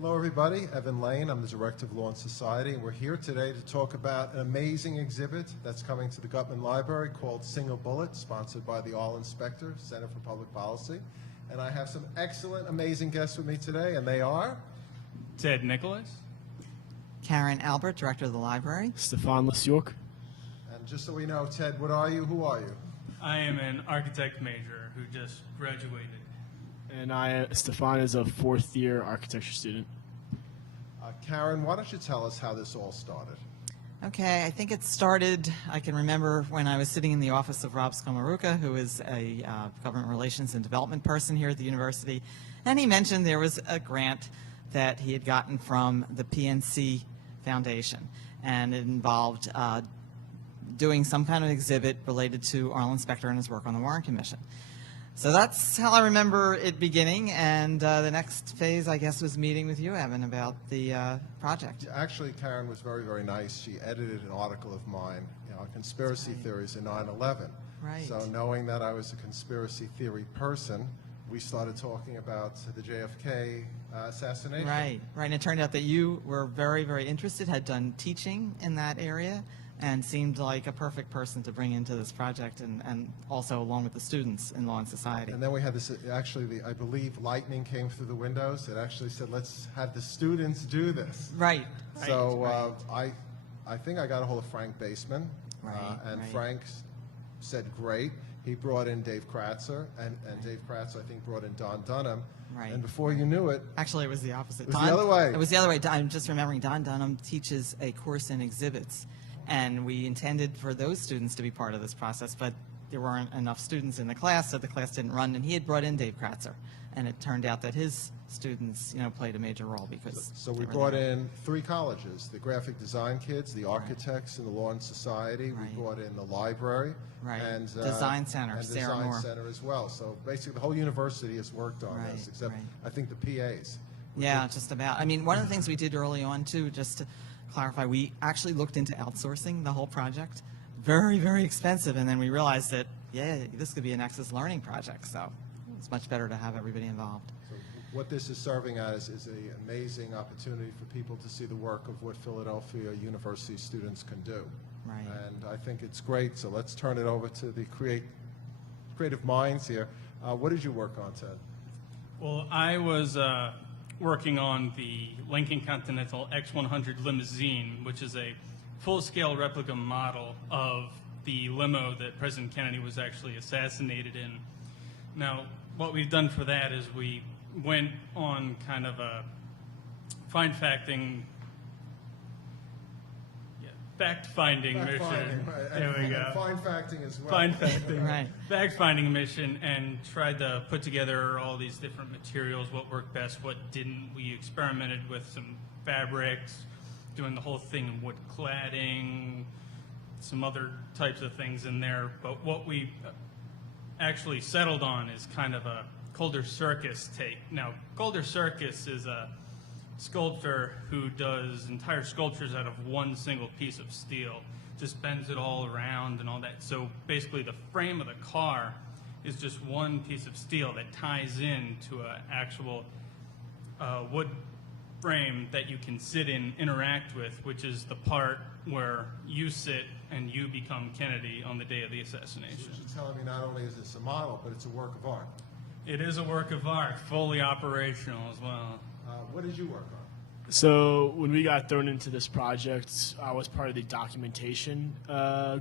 Hello, everybody. Evan Lane. I'm the Director of Law and Society, and we're here today to talk about an amazing exhibit that's coming to the Gutman Library called Single Bullet, sponsored by the Arlen Specter, Center for Public Policy. And I have some excellent, amazing guests with me today, and they are Ted Nicholas, Karen Albert, Director of the Library. Stefan Lesyork. And just so we know, Ted, what are you? Who are you? I am an architect major who just graduated. And Stefan is a fourth-year architecture student. Karen, why don't you tell us how this all started? Okay, I think it started, I can remember when I was sitting in the office of Rob Skomaruka, who is a government relations and development person here at the university, and he mentioned there was a grant that he had gotten from the PNC Foundation, and it involved doing some kind of exhibit related to Arlen Specter and his work on the Warren Commission. So that's how I remember it beginning, and the next phase, I guess, was meeting with you, Evan, about the project. Actually, Karen was very, very nice. She edited an article of mine, on conspiracy theories in 9/11. Right. So knowing that I was a conspiracy theory person, we started talking about the JFK assassination. Right, right. And it turned out that you were very, very interested, had done teaching in that area, and seemed like a perfect person to bring into this project, and also along with the students in Law and Society. And then we had this, actually, I believe lightning came through the windows. It actually said, let's have the students do this. Right. So I think I got a hold of Frank Baseman, and right. Frank said great. He brought in Dave Kratzer, and Dave Kratzer, I think, brought in Don Dunham. Right. And before you knew it, Actually, it was the opposite. It was the other way. It was the other way. I'm just remembering Don Dunham teaches a course in exhibits, and we intended for those students to be part of this process, but there weren't enough students in the class, so the class didn't run, and he had brought in Dave Kratzer, and it turned out that his students, played a major role because so we they were brought there. in 3 colleges, the graphic design kids, the architects in the Law and Society. Right. We brought in the library. Right. And Design Center, and Sarah Design Moore. Center as well. So basically the whole university has worked on Right, this, except right. I think the PAs. Yeah, just about. I mean, one of the things we did early on, too, just to clarify, we actually looked into outsourcing the whole project. Very, very expensive, and then we realized that, yeah, this could be an Access Learning project, so it's much better to have everybody involved. So what this is serving as is an amazing opportunity for people to see the work of what Philadelphia University students can do. Right. And I think it's great, so let's turn it over to the creative minds here. What did you work on, Ted? Well, I was working on the Lincoln Continental X100 limousine, which is a full-scale replica model of the limo that President Kennedy was actually assassinated in. Now, what we've done for that is we went on kind of a fact-finding mission. Right. There we go. Fine-facting as well. Fine-facting. Right. Fact-finding mission, and tried to put together all these different materials, what worked best, what didn't. We experimented with some fabrics, doing the whole thing in wood cladding, some other types of things in there. But what we actually settled on is kind of a Calder Circus take. Now, Calder Circus is a sculptor who does entire sculptures out of one single piece of steel, just bends it all around and all that. So basically the frame of the car is just one piece of steel that ties in to an actual wood frame that you can sit in, interact with, which is the part where you sit and you become Kennedy on the day of the assassination. So you're telling me not only is this a model, but it's a work of art. It is a work of art, fully operational as well. What did you work on? So when we got thrown into this project, I was part of the documentation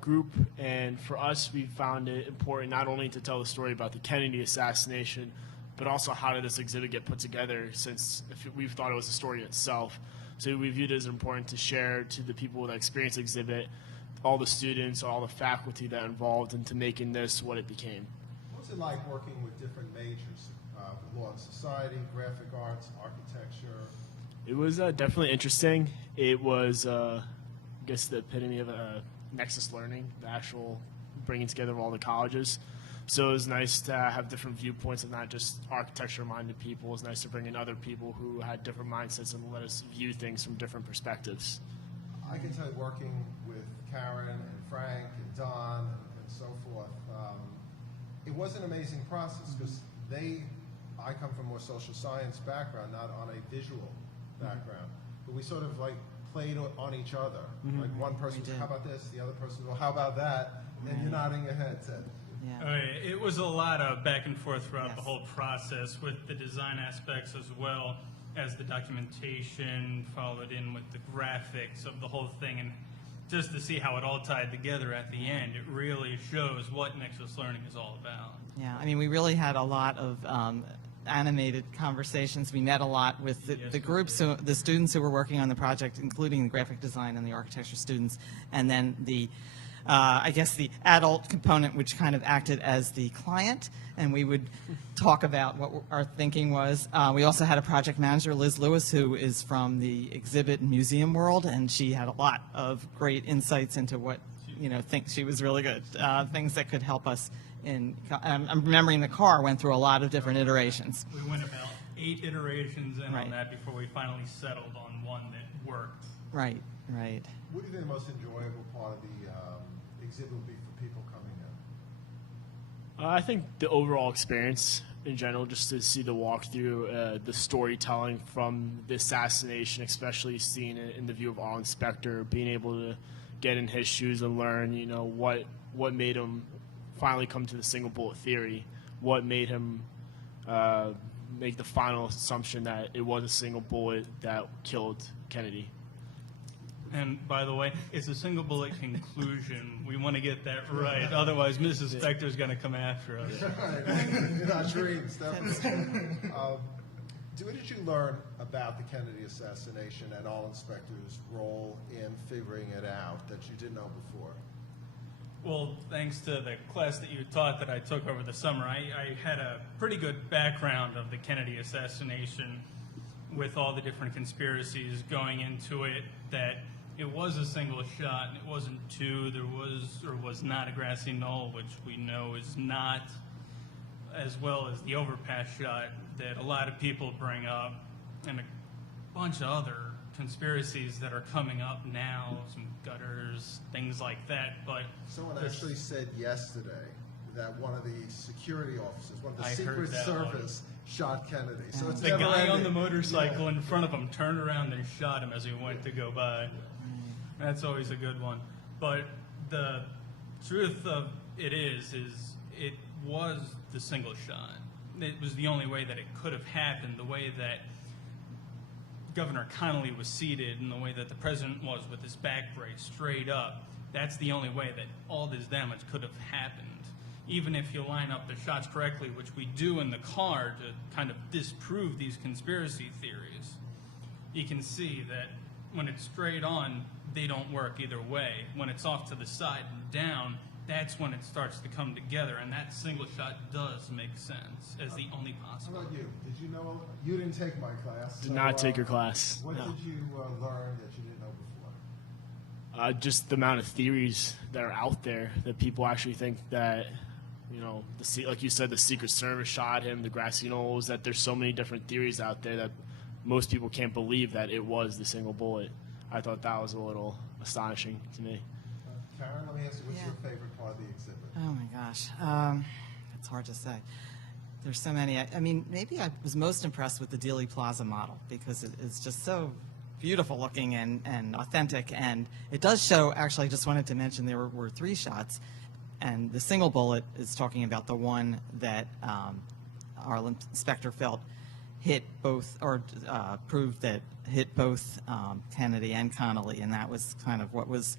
group, and for us, we found it important not only to tell the story about the Kennedy assassination, but also how did this exhibit get put together, since we thought it was a story itself. So we viewed it as important to share to the people that experienced the exhibit, all the students, all the faculty that involved into making this what it became. What's it like working with different majors? Law and Society, graphic arts, architecture. It was definitely interesting. It was, I guess, the epitome of Nexus Learning, the actual bringing together of all the colleges. So it was nice to have different viewpoints of not just architecture-minded people. It was nice to bring in other people who had different mindsets and let us view things from different perspectives. I can tell you, working with Karen and Frank and Don and so forth, it was an amazing process because I come from a more social science background, not on a visual background, but we sort of like played on each other. Like one person We was, did. how about this? The other person, well, how about that? And you're nodding your head, Ted. Yeah. It was a lot of back and forth throughout the Yes. whole process with the design aspects as well as the documentation, followed in with the graphics of the whole thing, and just to see how it all tied together at the end, it really shows what Nexus Learning is all about. Yeah, I mean, we really had a lot of animated conversations. We met a lot with Yes, the we groups, the students who were working on the project, including the graphic design and the architecture students, and then the, I guess, the adult component, which kind of acted as the client, and we would talk about what our thinking was. We also had a project manager, Liz Lewis, who is from the exhibit and museum world, and she had a lot of great insights into what, things. She was really good, things that could help us in, I'm remembering the car went through a lot of different iterations. We went about 8 iterations in Right. on that before we finally settled on one that worked. Right, right. What do you think the most enjoyable part of the exhibit will be for people coming in? I think the overall experience in general, just to see the walkthrough, the storytelling from the assassination, especially seeing it in the view of Arlen Specter, being able to get in his shoes and learn, what made him finally come to the single bullet theory, what made him make the final assumption that it was a single bullet that killed Kennedy. And by the way, it's a single bullet conclusion. We want to get that right. Otherwise, Mrs. Specter's going to come after us. In our dreams, definitely. What did you learn about the Kennedy assassination and Arlen Specter's role in figuring it out that you didn't know before? Well, thanks to the class that you taught that I took over the summer, I had a pretty good background of the Kennedy assassination with all the different conspiracies going into it, that it was a single shot, and it wasn't two. There was or was not a grassy knoll, which we know is not, as well as the overpass shot that a lot of people bring up, and a bunch of other conspiracies that are coming up now, some gutters, things like that. But Someone this- actually said yesterday that one of the security officers, one of the I heard Secret that Service, shot Kennedy. So it's the never guy on ending. the motorcycle in front of him turned around and shot him as he went to go by. That's always a good one. But the truth of it is it was the single shot. It was the only way that it could have happened, the way that Governor Connolly was seated and the way that the president was with his back braced straight up. That's the only way that all this damage could have happened. Even if you line up the shots correctly, which we do in the car to kind of disprove these conspiracy theories, you can see that when it's straight on, they don't work either way. When it's off to the side and down, that's when it starts to come together, and that single shot does make sense as the only How possible. about you? Did you know? You didn't take my class. Did not take your class. What No. did you learn that you didn't know before? Just the amount of theories that are out there that people actually think that, like you said, the Secret Service shot him, the grassy knolls, that there's so many different theories out there that most people can't believe that it was the single bullet. I thought that was a little astonishing to me. Karen, let me ask you, what's Yeah. your favorite part of the exhibit? Oh my gosh, it's hard to say. There's so many. I mean, maybe I was most impressed with the Dealey Plaza model because it's just so beautiful looking and authentic, and it does show. Actually, I just wanted to mention there were 3 shots, and the single bullet is talking about the one that Arlen Specter felt hit both, or proved that hit both Kennedy and Connolly, and that was kind of what was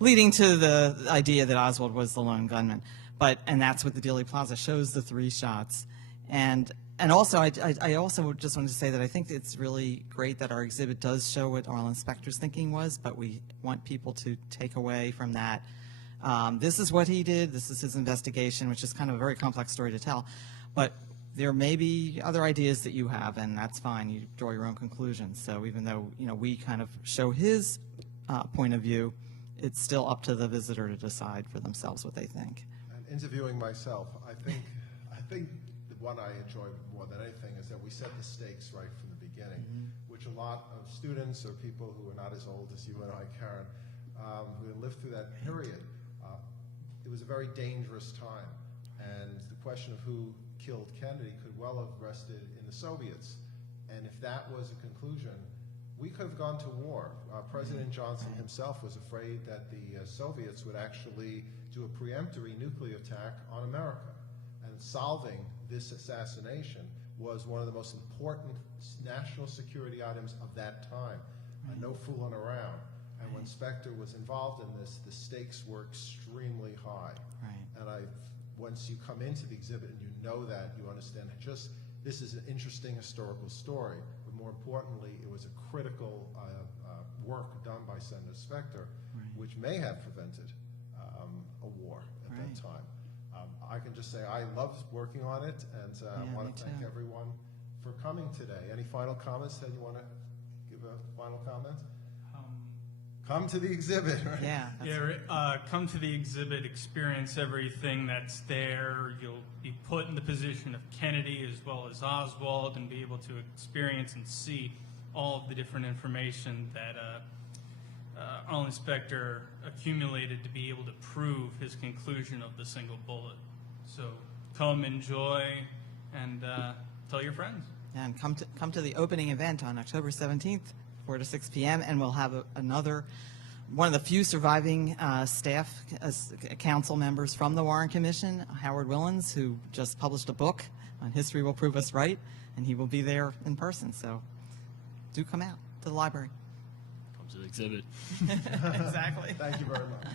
leading to the idea that Oswald was the lone gunman. And that's what the Dealey Plaza shows, the 3 shots. And also, I also just wanted to say that I think it's really great that our exhibit does show what Arlen Specter's thinking was, but we want people to take away from that. This is what he did, this is his investigation, which is kind of a very complex story to tell. But there may be other ideas that you have, and that's fine. You draw your own conclusions. So even though we kind of show his point of view, it's still up to the visitor to decide for themselves what they think. And interviewing myself, I think the one I enjoy more than anything is that we set the stakes right from the beginning, which a lot of students or people who are not as old as you and I, Karen, who lived through that period, it was a very dangerous time. And the question of who killed Kennedy could well have rested in the Soviets. And if that was a conclusion, we could have gone to war. President Johnson himself was afraid that the Soviets would actually do a preemptory nuclear attack on America. And solving this assassination was one of the most important national security items of that time. No fooling around. And when Specter was involved in this, the stakes were extremely high. Right. And once you come into the exhibit and you know that, you understand just this is an interesting historical story. But more importantly, it was a critical work done by Senator Specter, which may have prevented a war at that time. I can just say I loved working on it, and I want to thank everyone for coming today. Any final comments that you want to give a final comment? Come to the exhibit, right? Yeah. Come to the exhibit, experience everything that's there. You'll be put in the position of Kennedy as well as Oswald and be able to experience and see all of the different information that Arlen Specter accumulated to be able to prove his conclusion of the single bullet. So come, enjoy, and tell your friends. And come to the opening event on October 17th, 4 to 6 p.m., and we'll have one of the few surviving staff council members from the Warren Commission, Howard Willens, who just published a book on History Will Prove Us Right, and he will be there in person. So do come out to the library. Come to the exhibit. Exactly. Thank you very much.